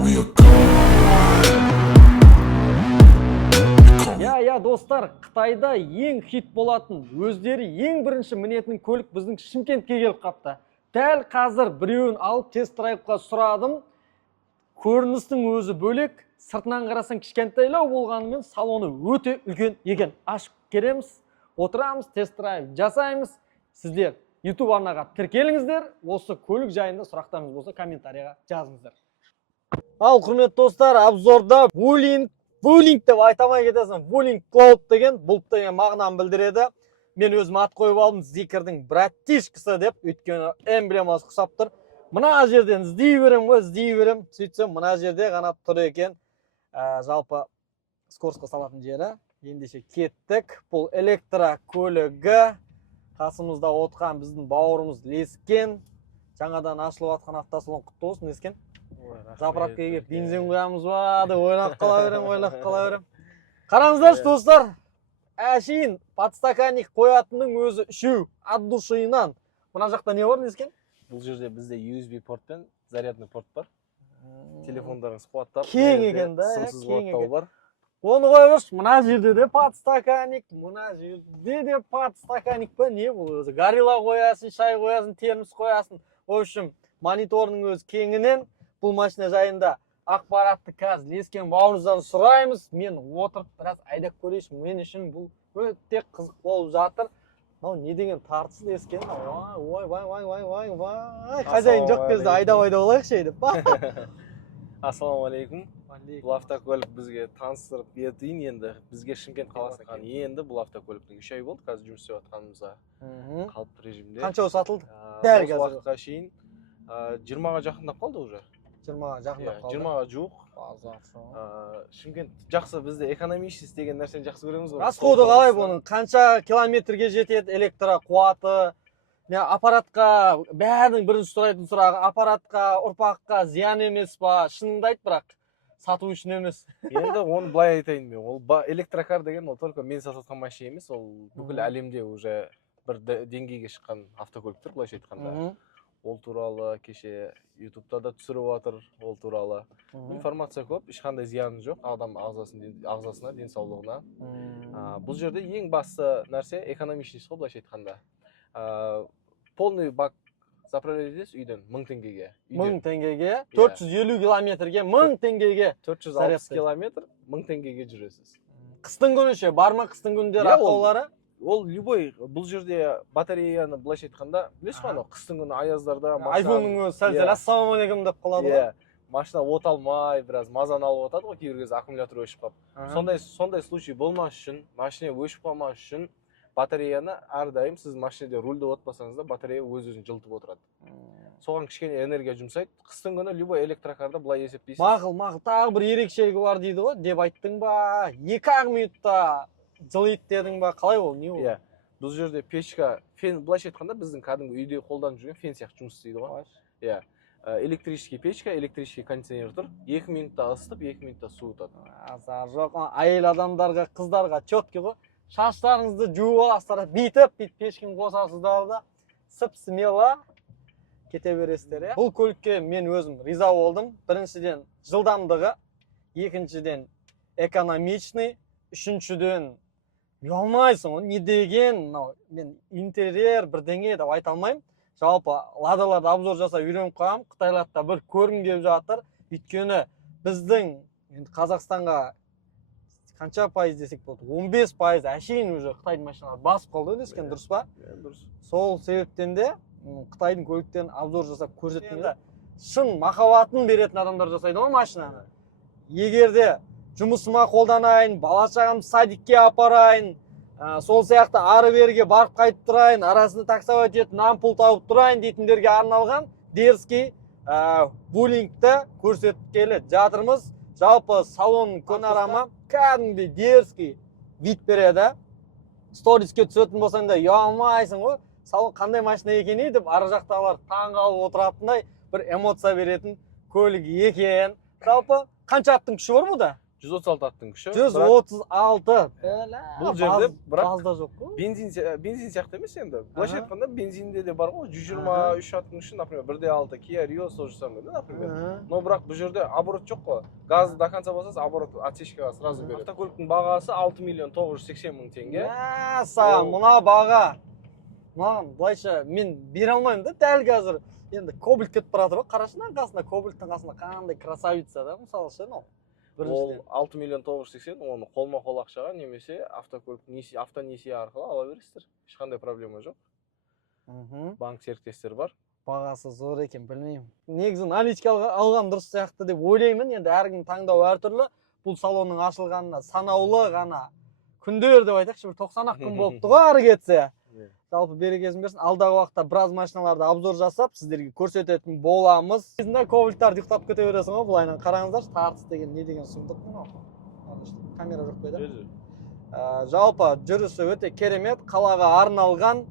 me a god. Я достар, Қытайда ең хит болатын, өздері ең бірінші мінетін көлік біздің Шымкентке келіп қапты. Дәл қазір біреуін алып тест-драйвқа сұрадым. Көріністің өзі бөлек, сыртынан қарасаң кішкентайлау болғанымен салоны өте үлкен екен. Ашып кереміз, отырамыз, тест-драйв жасаймыз. Сіздер YouTube арнаға тіркеліңіздер. Осы көлік жайында сұрақтарыңыз болса комментарияға жазыңыздар. Ал құрметті достар, обзорда Wuling деп айтамай кетесің. Wuling Cloud деген бұлт деген мағынаны білдіреді. Мен өзім ат қойып алдым Зикрдің братишкасы деп, өйткені эмблемасы ұқсап тұр. Мына жерден іздей берем. Сөйтсем, мына жерде ғана тұр екен. Жалпы скоростқа салатын жері. Ендеше кеттік. Бұл электро көлігі. Қасымызда отқан біздің бауырымыз Лескен. Жаңадан ашылып атқан автосалон құтты болсын, Лескен. Заправкаға келіп бензин құямыз ба деп ойлап қала берем. Қараңыздаршы достар, әшейін подстаканник қоятынның өзі үшеу от душыйынан. Мына жақта не бар, Лескен? Бұл жерде бізде USB порт пен зарядный порт бар. Телефондарыңыз қуаттап, кең екен да, сымсыз қуаттау бар. Оны қойғыш, мына жерде де подстаканник, мына жерде де подстаканник па, не бұл өзі? Горилла қоясын, шай қоясын, термос қоясын. В общем, мониторның өзі кеңінен бұл машина жайында ақпаратты қазір Лескен бауырымыздан сұраймыз. Мен отырып біраз айдап көрейінші. Мен үшін бұл өте қызық болып жатыр. Мынау не деген тартыс, Лескен? Ой, қажайын жоқ кезде айдап олайықшы деп. Ассалаумағалейкум. Бұл автокөлік бізге таныстырып бердейін енді. Бізге Шымкент қаласынан енді бұл автокөліктің 3 ай болды. Қазір жұмыс істеп жатқанымызға қалыпты режимде. Қанша сатылды? Дәл қазір уақытқа шейін 20-ға жақындап қалды уже. 20-ға жақындап қалды. 20-ға жуық. Шымкент жақсы, бізде экономичность деген нәрсені жақсы көреміз ғой. Расходы қалай бұның? Қанша километрге жетеді электро қуаты? Аппаратқа бәрінің бірінші сұрайтын сұрағы, аппаратқа, ұрпаққа зиян емес па? Шыныңды айт, бірақ сату үшін емес. Енді оны былай айтайын мен. Ол электрокар деген ол только мен сататын машина емес, ол бүкіл әлемде уже бір деңгейге шыққан автокөліктер, былайша айтқанда. Ол туралы кеше ютубта да түсіріп жатыр, ол туралы. Информация көп, ешқандай зияны жоқ адам ағзасына, денсаулығына. Бұл жерде ең басты нәрсе экономичность қой, былайша айтқанда. Полный бак заправлять етесіз үйден 1000 теңгеге. 1000 теңгеге, 450 километрге, 1000 теңгеге. 460 километр, 1000 теңгеге жүресіз. Қыстың күні ше, бар ма қыстың күндер ақаулары? Ол любой, бұл жерде батареяны былайша айтқанда, білесіз ғой, қыстың күні аяздарда айфонның өзі сәл-сәл ассалаумағалейкум деп қалады ғой. Машина от алмай, біраз мазаны алып жатады ғой, кейбір кезде аккумулятор өшіп қалып. Сондай случай болмас үшін, машина өшіп қалмас үшін батареяны әрдайым сіз машинеде рульді отпасаңыз да батарея өз-өзін жылытып отырады. Соған кішкене энергия жұмсайды. Қыстың күні любой электрокарда былай есептейсіз. Мақұл, тағы бір ерекшелігі бар дейді ғой, деп айттың ба? 2 минутта жылиды дедің ба? Қалай ол? Не ол? Бұл жерде печка, фен, былайша айтқанда біздің кәдімгі үйде қолданып жүрген фен сияқты жұмыс істейді ғой. Электрический печка, электрический кондиционер тұр. 2 минутта ысытып, 2 минутта суытады. Азар жоқ, әйел адамдарға, қыздарға четкий ғой. Шаштарыңызды жуып аласыздар, бүйтіп пешкені қосасыздар да, сып-смело кете бересіздер. Бұл көлікке мен өзім риза болдым. Біріншіден жылдамдығы, екіншіден экономичный, үшіншіден ұялмайсың, не деген, мен интерьер бірдеңе деп айта алмаймын. Жалпы ладаларды обзор жасап үйреніп қоямын. Қытайларда бір көргім келіп жатыр. Өйткені біздің Қазақстанға қанша пайыз десек болды? 15% әшейін уже Қытайдың машиналары басып қалды, Лескен, дұрыс па? Дұрыс. Сол себептен де Қытайдың көліктерін обзор жасап көрсеткенде шын махаббатын беретін адамдар жасайды ғой машинаны. Егер де жұмысыма қолданайын, бала-шағамды садикке апарайын, сол сияқты ары-беріге барып қайтып тұрайын, арасында таксовать етіп, нан-пұл тауып тұрайын дейтіндерге арналған дерзкий Wulingті көрсетіп келе жатырмыз. Жалпы салон көнарама кәдімгідей дерзкий вид береді. Сториске түсетін болсаң да ұялмайсың ғой. Салон қандай машина екен деп ары жақтағылар таңғалып отыратындай бір эмоция беретін көлік екен. Жалпы қанша аттың күші бар бұда? 136 аттың күші. 136. Бұл жерде бірақ базда жоқ қой. бензин сияқты емес енді. Былайша айтқанда бензинде де бар ғой 123 аттың күші, например, 1.6 Kia Rio то же самое, да, например. Но бірақ бұл жерде оборот жоқ қой. Газды до конца басасыз, оборот отсечкаға сразу береді. Автокөліктің бағасы 6 миллион 980 мың теңге. Мәса, мына баға. Маған былайша мен бере алмаймын да дәл қазір. Енді кобальт кетіп бара жатыр ғой. Қарашынан қасында кобальттың қасында қандай красавица да, мысалы ше, ну. Ол 6 миллион 980, оны қолма-қол ақшаға немесе автонесие арқылы ала бересіздер. Ешқандай проблема жоқ. Банк серіктестер бар. Бағасы зор екен, білмеймін. Негізі наличка алған дұрыс сияқты деп ойлаймын. Енді әркім таңдау әртүрлі. Бұл салонның ашылғанына санаулы ғана күндер деп айтайықшы, бір 90-ақ күн болыпты ғой ары кетсе. Жалпы берекесін берсін. Алдағы уақытта біраз машиналарды обзор жасап, сіздерге көрсететін боламыз. Кезінде кобальттарды ұйықтап кете бересің ғой, былайынан қараңыздаршы, тартыс деген не деген сұмдық мынау. Камера жоқ па еді? Жалпы жүрісі өте керемет, қалаға арналған.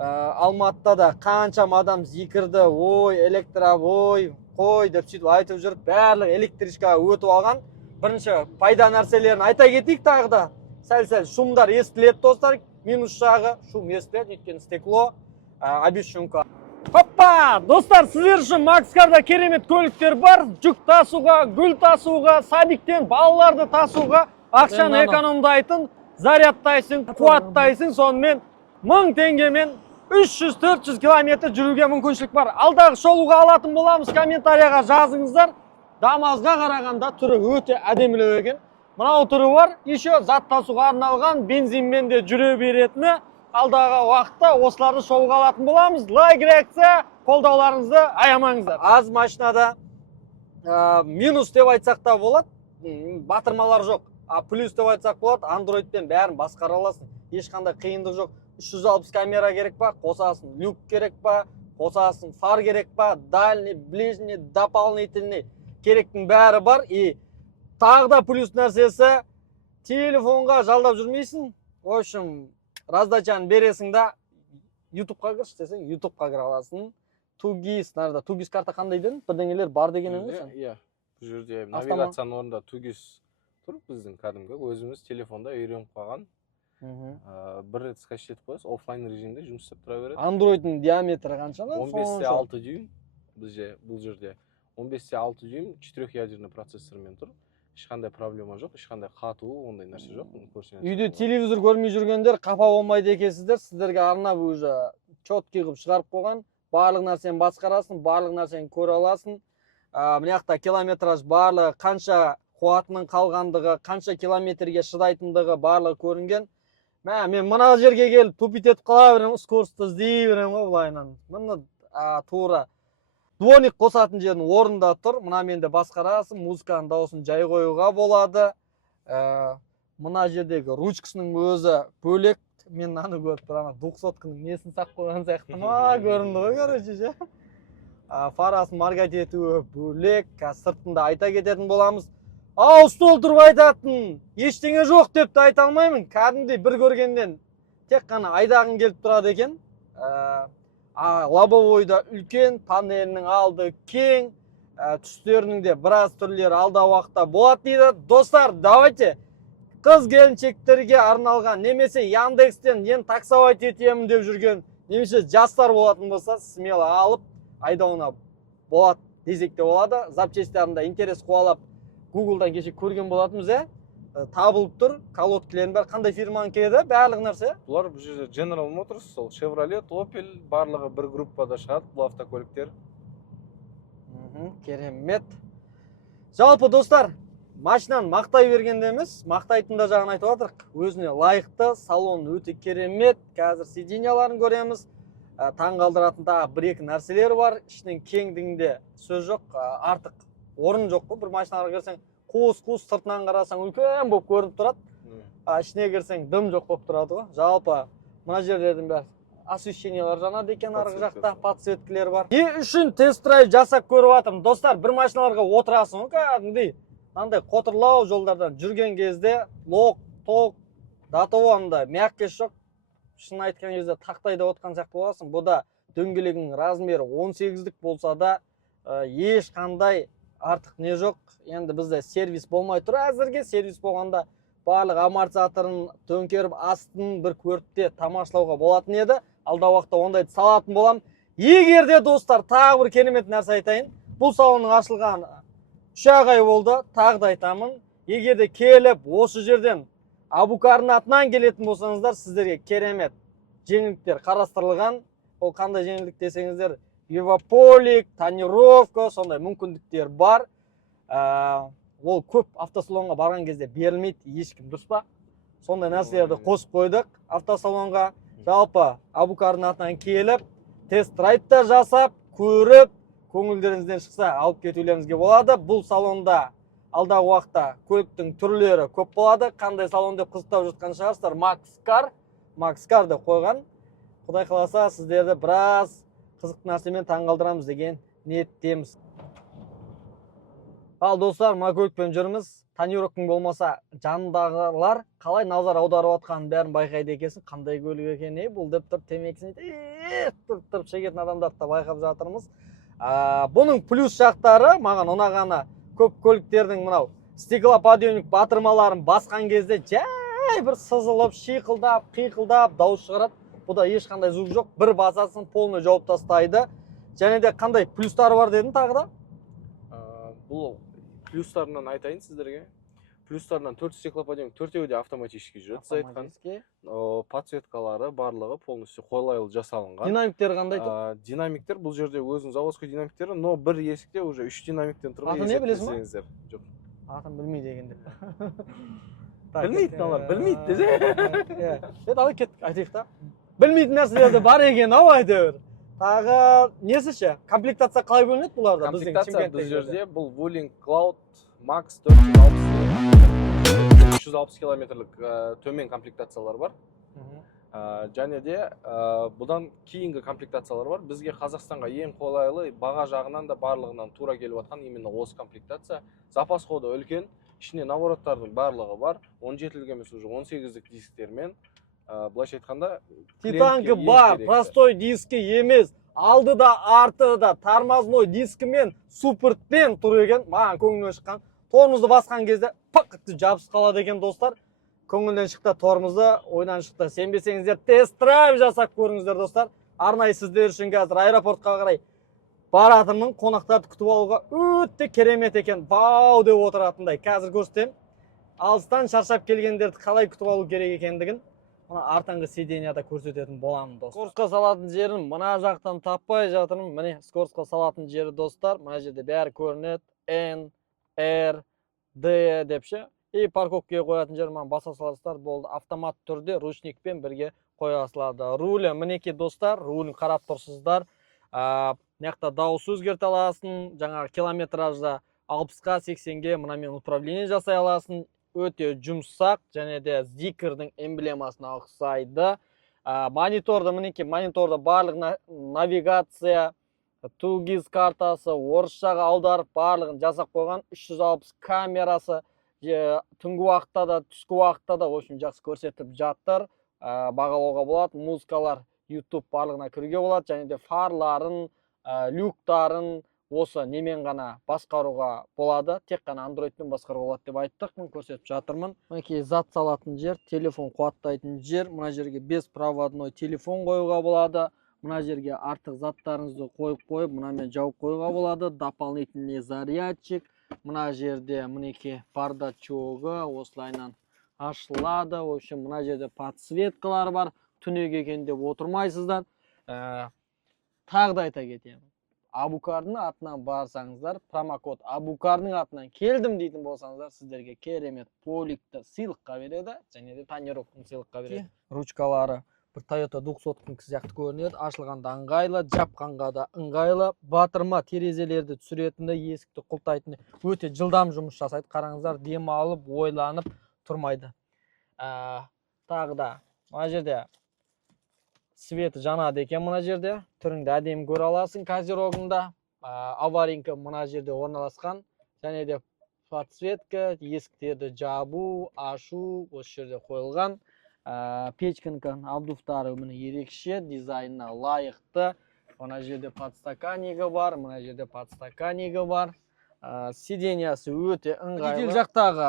Алматыда да қаншама адам зикірді, ой, электровой, қой деп сөйтіп айтып жүріп, барлық электричкаға өтіп алған. Бірінші пайда нәрселерін айта кетейік тағы да. Сәл-сәл шумдар естіледі достар. Минус жағы, шум естіледі, өйткені стекло, обещунка. Хоппа! Достар, сіздер үшін Макскарда керемет көліктер бар. Жүк тасуға, гүл тасуға, садиктен балаларды тасуға, ақшаны экономдайтын, зарядтайсың, қуаттайсың, сонымен 1000 теңгемен 300-400 километр жүруге мүмкіншілік бар. Алдағы шолуға алатын боламыз, комментарияға жазыңыздар. Дамазға қарағанда түрі өте әдемілеу екен. Мынау түрі бар, еще зат тасуға арналған, бензинмен де жүре беретіні. Алдағы уақытта осыларды шоуға алатын боламыз. Лайк, реакция, қолдауларыңызды аямаңыздар. Аз машинада минус деп айтсақ та болады, батырмалар жоқ. Плюс деп айтсақ болады, андроидпен бәрін басқара аласың. Ешқандай қиындық жоқ. 360 камера керек па, қосасың. Люк керек па, қосасың. Фар керек па, дальний, ближний, дополнительный. Керектің бәрі бар. И тағы да плюс нәрсесі, телефонға жалдап жүрмейсің. В общем, раздачаны бересің да, YouTube-қа кірші десең, YouTube-қа кіре аласың. Тугис, нарда, Тугис карта қандай дедin? Бірдеңелер бар деген емес? Иә, бұл жерде навигацияның орнында Тугис тұр, біздің кәдімгі өзіміз телефонда үйреніп қалған. Бір рет скачать етіп қойсыз, оффлайн режимде жұмыс істеп тұра береді. Android'ның диаметрі қанша? 15,6 дюйм бұл жерде. 15,6 дюйм 4-ядерный процессормен тұр. Ешқандай проблема жоқ, ешқандай қату, ондай нәрсе жоқ. Үйде телевизор көрмей жүргендер қапа болмайды екенсіздер. Сіздерге арнап уже четкий қылып шығарып қойған. Барлық нәрсені басқарасың, барлық нәрсені көре аласың. Мына жақта километраж барлығы, қанша қуатының қалғандығы, қанша километрге шыдайтындығы барлығы көрінген. Мен мына жерге келіп тупить етіп қала беремін, скоростьті іздей беремін ғой былайынан. Мына тура двойник қосатын жердің орнында тұр. Мына менде басқарасың, музыканың дауысын жай қоюға болады. Мына жердегі ручкасының өзі бөлек. Мен аны көріп тұрмын, 200-кінің несін сақ қойған сияқты ма көрінді ғой, короче ше. Фарасын маркат етуі бөлек. Сыртында айта кететін боламыз. Ауыз толтырып айтатын, ештеңе жоқ деп те айта алмаймын. Кәдімгідей бір көргеннен тек қана айдағың келіп тұрады екен. Лобовойда үлкен, панелінің алды кең, түстерінің де біраз түрлері алда уақытта болады дейді. Достар, давайте қыз келіншектерге арналған, немесе Яндекстен ен таксовать етемін деп жүрген, немесе жастар болатын болса, смело алып айдауына болады десек те болады. Запчастьтарында интерес қуалап Google'дан кеше көрген болатынбыз, табылып тұр, колодкілерін бәрі қандай фирманың келеді, барлық нәрсе. Бұлар бұл жерде General Motors, сол Chevrolet, Opel, барлығы бір группада шығады, бұл автокөліктер. Керемет. Жалпы достар, машинаны мақтай бергенде емес, мақтайтында жағын айтып отырық. Өзіне лайықты, салон өте керемет. Қазір сиденьяларын көреміз. Таң қалдыратын тағы бір-екі нәрселер бар. Ішінің кеңдігінде сөз жоқ, артық орын жоқ қой. Бір машинаға кірсең, қуыс-қуыс, сыртынан қарасаң үлкен болып көрініп тұрады. Ішіне кірсең дым жоқ болып тұрады ғой. Жалпы мына жерлердің бәрі освещениялар жанады екен, арғы жақта подсветкілер бар. Не үшін тест-драйв жасап көріп жатырмын? Достар, бір машиналарға отырасың ғой, кәдімгідей мынандай қотырлау жолдардан жүрген кезде лок, ток, датованда мягкость жоқ. Шын айтқан кезде тақтайда отқан сияқты боласың. Бұда дөңгелегінің размері 18-дік болса да ешқандай артық не жоқ. Енді бізде сервис болмай тұр әзірге. Сервис болғанда барлық амортизаторын төңкеріп астын бір көріп тамашалауға болатын еді. Алдағы уақытта ондайды салатын болам. Егер де достар, тағы бір керемет нәрсе айтайын. Бұл салонның ашылған 3 ай болды. Тағы да айтамын. Егер де келіп осы жерден Абукардың атынан келетін болсаңыздар, сіздерге керемет жеңілдіктер қарастырылған. Ол қандай жеңілдік десеңіздер, Европолик, тонировка, сондай мүмкіндіктер бар. Ол көп автосалонға барған кезде берілмейді, ешкім, дұрыс па? Сондай нәрселерді қосып қойдық автосалонға. Жалпы Абукардың атынан келіп, тест-драйвтар жасап, көріп, көңілдеріңізден шықса алып кетулеріңізге болады. Бұл салонда алдағы уақытта көліктің түрлері көп болады. Қандай салон деп қызықтап жатқан шығарсыздар, Max Car деп қойған. Құдай қаласа сіздерді біраз қызықты нәрсемен таңғалдырамыз деген ниеттеміз. Ал достар, мына көлікпен жүрміз. Тонировкаң болмаса, жанындағылар қалай назар аударып отқанын бәрін байқайды екенсің. Қандай көлік екен, бұл деп тұрып темекісін тұрып шегетін адамдарды да байқап жатырмыз. Бұның плюс жақтары маған ұнағаны, көп көліктердің мынау стеклоподъемник батырмаларын басқан кезде жай бір сызылып, шиқылдап, қиқылдап дауыс шығарады. Бұда ешқандай звук жоқ, бір басасын полный жауып тастайды. Және де қандай плюстары бар дедің тағы да? Бұл плюстарынан айтайын сіздерге. Плюстарынан 4 стеклоподъемник, 4-еуі де автоматически жүреді, сіз айтқан. Подсветкалары барлығы полностью қолайлы жасалынған. Динамиктер қандай тұр? Динамиктер бұл жерде өзінің заводской динамиктері, но бір есікте уже 3 динамиктен тұрған. Атын не білесің ба? Жоқ. Атын білмейді егенде. Білмейді налар, білмейді десе. Алы кеттік, айтайық та. Білмейтін нәрселерді бар екен, ау әйтеуір. Тағы несі ше? Комплектация қалай бөлінеді бұларда? Комплектация біз жерде бұл Wuling Cloud Max 360 километрлік төмен комплектациялар бар. Және де бұдан кейінгі комплектациялар бар. Бізге Қазақстанға ең қолайлы, баға жағынан да барлығынан тура келіп жатқан именно осы комплектация. Запас ходы үлкен, ішіне навороттардың барлығы бар. 17-лік емес уже 18-лік дисктермен. Былайша айтқанда Титанкы бар, простой диски емес, алды да, арты да, тормозной дискімен, суппортпен тұр екен. Маған көңілден шыққан. Тормозды басқан кезде пақытты жабысып қалады екен достар. Көңілден шықты тормозды, ойдан шықты. Сенбесеңіздер тест-драйв жасап көріңіздер достар. Арнайы сіздер үшін қазір аэропортқа қарай баратынмын, қонақтарды күтіп алуға өте керемет екен. Бау деп отыратындай. Қазір көрсетем. Алыстан шаршап келгендерді қалай күтіп алу керек екендігін мына артаңғы сиденьяда көрсететін боламын достар. Скоростқа салатын жерін мына жақтан таппай жатырмын. Міне скоростқа салатын жері достар. Мына жерде бәрі көрінеді. N, R, D деп ше. И парковкаға қоятын жер маған баса салыстар болды. Автомат түрде ручникпен бірге қоя салады. Рулі мінеки достар, рулін қарап тұрсыздар. Мына дауыс өзгерте аласың. Жаңағы километражда 60-ға 80-ге мынамен управление жасай аласың. Өте жұмсақ, және де Zikr-дің эмблемасына ұқсайды. Мониторда, мінеки мониторда барлық навигация, тугиз картасы, орысшаға аударып барлығын жасап қойған. 360 камерасы, түнгі уақытта да, түскі уақытта да, в общем, жақсы көрсетіп жатыр. Бағалауға болады, музыкалар, YouTube барлығына кіруге болады, және де фарларын, люктарын осы немен ғана басқаруға болады. Тек қана Androidпен басқаруға болады деп айттық. Мен көрсетіп жатырмын. Мінекей зат салатын жер, телефон қуаттайтын жер. Мына жерге беспроводной телефон қоюға болады. Мына жерге артық заттарыңызды қойып, мынамен жауып қоюға болады. Дополнительный зарядчик. Мына жерде мінекей бардачогы осылайынан ашылады. В общем, мына жерде подсветкалар бар. Түнек екен деп отырмайсыздар. Тағы да айта кетемін. Абукардың атынан барсаңыздар, промокод Абукардың атынан келдім дейтін болсаңыздар, сіздерге керемет поликті сыйлыққа береді, және де тонировканы сыйлыққа береді. Ручкалары бір Toyota 200-ның сияқты көрінеді, ашылғанда ыңғайлы, жапқанға да ыңғайлы. Батырма терезелерді түсіретінді, есікті құлтайтынды өте жылдам жұмыс жасайды. Қараңыздар, демалып, ойланып тұрмайды. Тағы да, мына жерде светі жанады екен мына жерде. Түріңді әдемі көре аласың козерогында. Аваринка мына жерде орналасқан. Және де подсветка, есіктерді жабу, ашу осы жерде қойылған. Печканың абдуфтары міне ерекше, дизайнына лайықты. Мына жерде подстаканнигі бар, мына жерде подстаканнигі бар. Сиденьясы өте ыңғайлы. Жедел жақтағы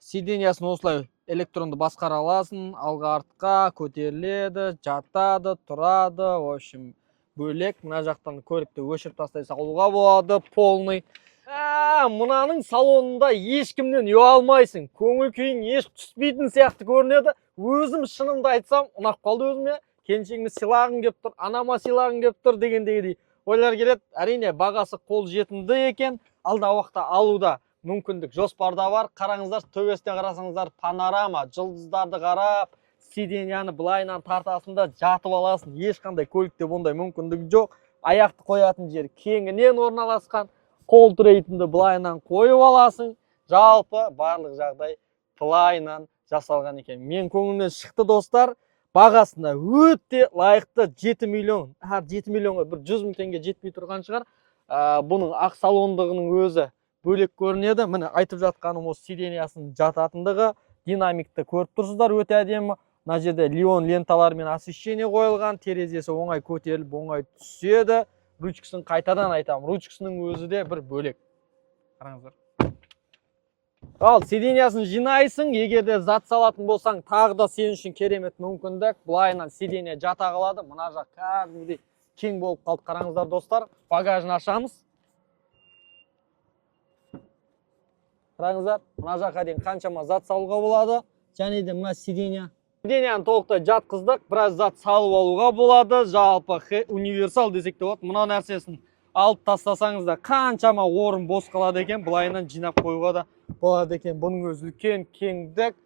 сиденьясын осылай электронды басқара аласың, алға артқа көтеріледі, жатады, тұрады. В общем, бөлек. Мына жақтан көлікті өшіріп тастай салуға болады, полный. Мынаның салонында ешкімнен ұялмайсың. Көңіл күйің еш түспейтін сияқты көрінеді. Өзім шынымды айтсам, ұнап қалды өзіме. Келіншегіме сыйлағым кеп тұр, анама сыйлағым кеп тұр дегендей ойлар келеді. Әрине, бағасы қол жетімді екен. Алда уақытта алуда мүмкіндік жоспарда бар. Қараңыздар, төбесіне қарасаңыздар, панорама, жұлдыздарды қарап, сиденьяны былайынан тартасында жатып аласың. Ешқандай көлікте бұндай мүмкіндік жоқ. Аяқты қоятын жер кеңінен орналасқан. Қол тірейтінді былайынан қойып аласың. Жалпы барлық жағдай былайынан жасалған екен. Мен көңілімнен шықты достар. Бағасына өте лайықты 7 миллион. 7 миллионға бір 100 мың теңге жетпей тұрған шығар. Бұның ақ салондығының өзі бөлек көрінеді. Міне айтып жатқаным осы сиденьясының жататындығы. Динамикті көріп тұрсыздар, өте әдемі. Мына жерде леон ленталарымен освещение қойылған. Терезесі оңай көтеріліп, оңай түседі. Ручкасын қайтадан айтамын. Ручкасының өзі де бір бөлек. Қараңыздар. Ал сиденьясын жинайсың, егер де зат салатын болсаң, тағы да сен үшін керемет мүмкіндік. Былайынан сиденья жата қалады. Мына жақ кәдімгідей кең болып қалды. Қараңыздар достар. Багажын ашамыз. Қараңыздар, мына жаққа дейін қаншама зат салуға болады. Және де мына сиденья. Сиденьяны толықтай жатқыздық, біраз зат салып алуға болады. Жалпы универсал десек те болады. Мына нәрсесін алып тастасаңыз да қаншама орын бос қалады екен. Былайынан жинап қоюға да болады екен. Бұның өзі үлкен кеңдік.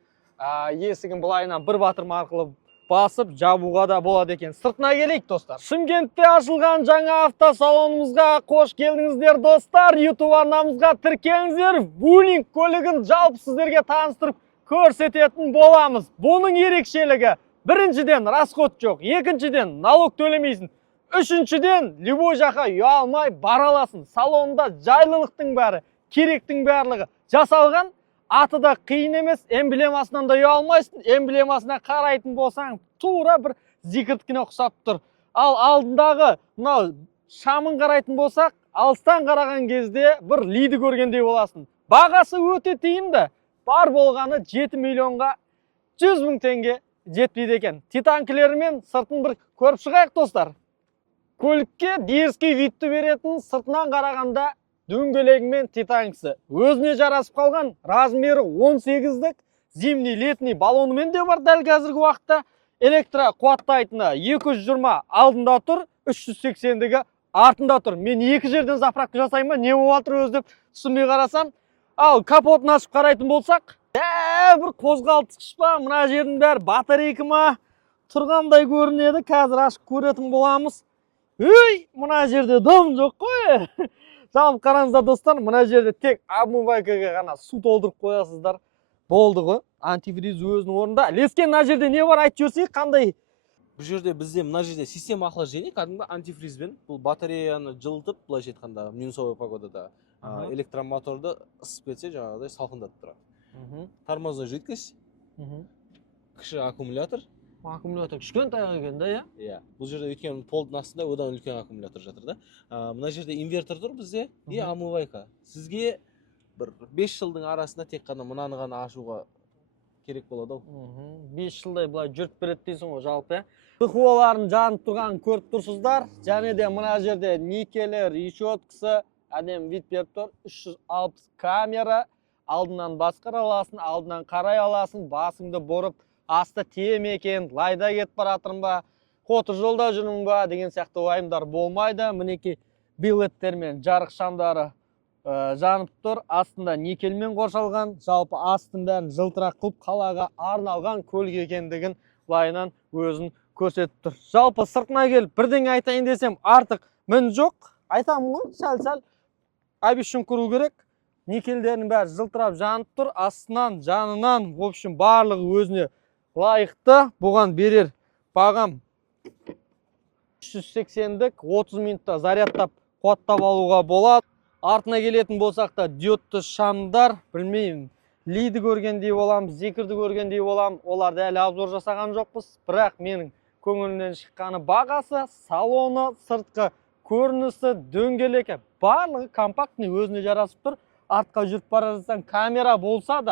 Есігін былайынан бір батырма арқылы басып жабуға да болады екен. Сыртына келейік достар. Шымкентте ашылған жаңа автосалонымызға қош келдіңіздер достар. YouTube арнамызға тіркеліңіздер. Вулинг көлігін жалпы сіздерге таныстырып көрсететін боламыз. Бұның ерекшелігі біріншіден расход жоқ, екіншіден налог төлемейсің. Үшіншіден, любой жаққа ұялмай бара аласың. Салонда жайлылықтың бәрі, керектің барлығы жасалған. Аты да қиын емес, эмблемасынан да ұялмайсың. Эмблемасына қарайтын болсаң, тура бір зикірткіне ұқсап тұр. Ал алдындағы мынау шамын қарайтын болсақ, алыстан қараған кезде бір лиді көргендей боласың. Бағасы өте тиімді. Бар болғаны 7 миллионға 100 мың теңге жетпейді екен. Титанкілерімен сыртын бір көріп шығайық достар. Көлікке дерзкий видті беретін сыртынан қарағанда дөңгелегімен титанкісі. Өзіне жарасып қалған размері 18-дік зимний летний балонымен де бар дәл қазіргі уақытта. Электро қуаттайтыны 220 алдында тұр, 380-дігі артында тұр. Мен екі жерден заправка жасаймын, не болып жатыр өзі деп түсінбей қарасам. Ал капотын ашып қарайтын болсақ, бір қозғалтқыш па, мына жердің бәрі батарейка ма тұрғандай көрінеді. Қазір ашып көретін боламыз. Мына жерде дым жоқ қой. Жалпы қараңыздар достар, мына жерде тек обмывайкаға ғана су толтырып қоясыздар. Болды ғой. Антифриз өзінің орнында. Лескен мына жерде не бар айтып жіберсек, қандай? Бұл жерде бізде мына жерде система охлаждения, кәдімгі антифризбен бұл батареяны жылытып, былайша айтқанда минусовой погодада электромоторды ысып кетсе, жаңағыдай салқындатып тұрады. Тормозной жидкость, кіші аккумулятор. Аккумулятор кішкентай екен да, иә? Бұл жерде өйткені полдың астында одан үлкен аккумулятор жатыр да. Мына жерде инвертор тұр бізде, и омывайка. Сізге бір 5 жылдың арасында тек қана мынаны ғана ашуға керек болады. 5 жылдай бұлай жүріп береді дейсің ғой жалпы. ДХО-ларын жанып тұрғанын көріп тұрсыздар. Және де мына жерде никелі решеткасы әдемі вид беріп тұр. 360 камера, алдынан басқара аласың, алдынан қарай аласың, басыңды бұрып, асты тием екен, лайда кетіп баратырмын ба, қоты жолда жүрмін ба деген сияқты уайымдар болмайды. Мінекей билеттермен жарық шамдары жанып тұр. Астында никельмен қоршалған, жалпы астын бәрін жылтырақ қылып қалаға арналған көлік екендігін лайынан өзін көрсетіп тұр. Жалпы сыртына келіп бірдеңе айтайын десем артық мін жоқ. Айтамын ғой, сәл-сәл обещан көру керек. Никельдерінің бәрі жылтырап жанып тұр. Астынан, жанынан, в общем, барлығы өзіне лайықты. Бұған берер бағам 380-дік 30 минутта зарядтап қуаттап алуға болады. Артына келетін болсақ та диодты шамдар, білмеймін, лиді көргендей болам, зикірді көргендей болам. Оларды әлі обзор жасаған жоқпыз. Бірақ менің көңілімнен шыққаны бағасы, салоны, сыртқы көрінісі, дөңгелекі, барлығы компактный, өзіне жарасып тұр. Артқа жүріп бара жатсаң, камера болса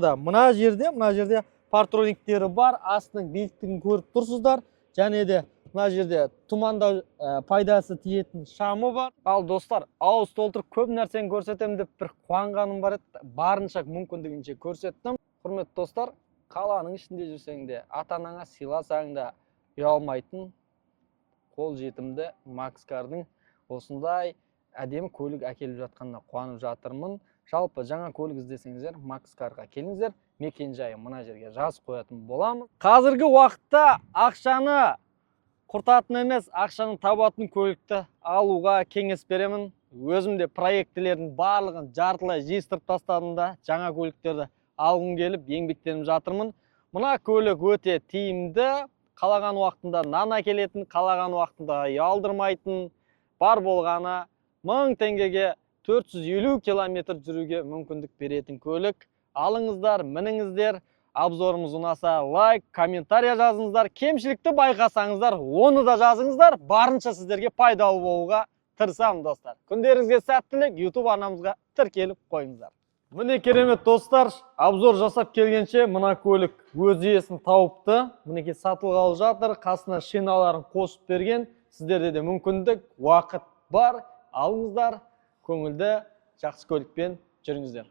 да, мына жерде партрониктері бар, астының биіктігін көріп тұрсыздар. Және де мына жерде тұмандау пайдасы тиетін шамы бар. Ал достар, ауыз толтырып көп нәрсені көрсетемін деп бір қуанғаным бар еді. Барынша мүмкіндігінше көрсеттім. Құрметті достар, қаланың ішінде жүрсең де, ата-анаңа сыйласаң да ұялмайтын, қол жетімді Макскардың осындай әдемі көлік әкеліп жатқанына қуанып жатырмын. Жалпы жаңа көлік іздесеңіздер, Макскарға келіңіздер. Мекен жайы мына жерге жазып қоятын боламын. Қазіргі уақытта ақшаны құртатын емес, ақшаны табатын көлікті алуға кеңес беремін. Өзім де проектілердің барлығын жартылай жиыстырып тастадым да, жаңа көліктерді алғым келіп, еңбектеніп жатырмын. Мына көлік өте тиімді, қалаған уақытында нан әкелетін, қалаған уақытында ұялдырмайтын, бар болғаны 1000 теңгеге 450 километр жүруге мүмкіндік беретін көлік. Алыңыздар, мініңіздер. Обзорымыз ұнаса лайк, комментария жазыңыздар. Кемшілікті байқасаңыздар, оны да жазыңыздар. Барынша сіздерге пайдалы болуға тырысамын достар. Күндеріңізге сәттілік, YouTube арнамызға тіркеліп қойыңыздар. Міне керемет достар, обзор жасап келгенше мына көлік өз иесін тауыпты. Мінекей сатылғалы жатыр, қасына шиналарын қосып берген. Сіздерде де мүмкіндік, уақыт бар. Алыңыздар, көңілді, жақсы көлікпен жүріңіздер.